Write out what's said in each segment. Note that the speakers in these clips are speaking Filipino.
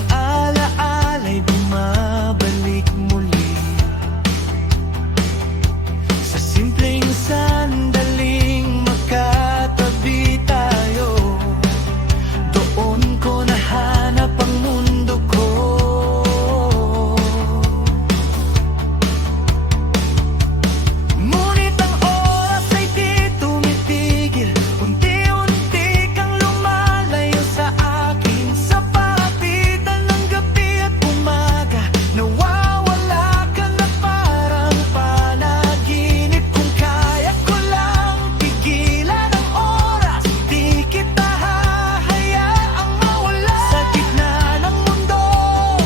ang alaala'y bumabalik muli. Sa simpleng sandaling magkatabi tayo, doon ko nahanap ang mundo ko. Ngunit ang oras ay di tumitigil, unti-unti kang lumalayo sa akin. Sa pagitan ng gabi at umaga, nawawala ka na parang panaginip. Kung kaya ko lang pigilan ang oras, di kita hahayaang mawala. Sa gitna ng mundong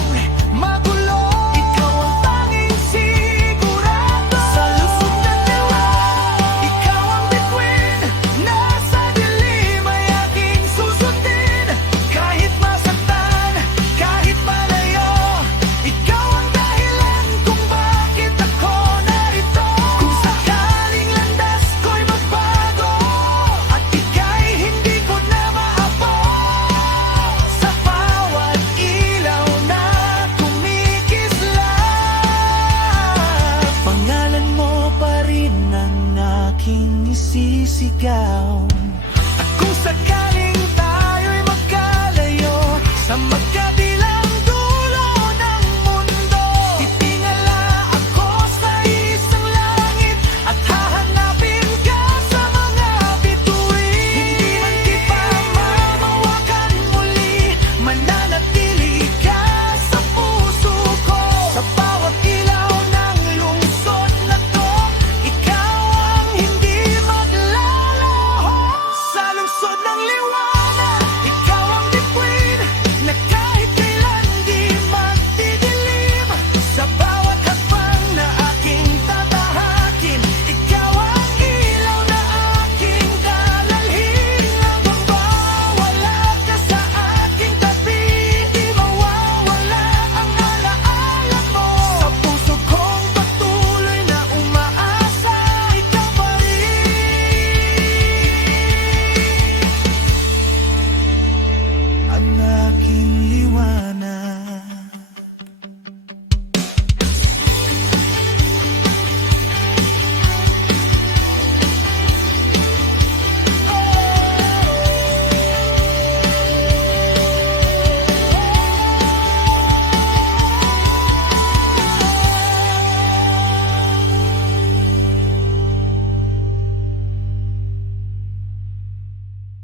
magulo, ikaw ang tanging sigurado. Sa lusog na diwa, ikaw ang bituin. Nasa dilim ay aking susundin. Kahit masaktan, kahit malayo, ikaw ang dahilan kung bakit ako narito. Kung sakaling landas ko'y magbago at ika'y hindi ko na maabot, sa bawat ilaw na kumikislap, pangalan mo pa rin ang aking isisigaw.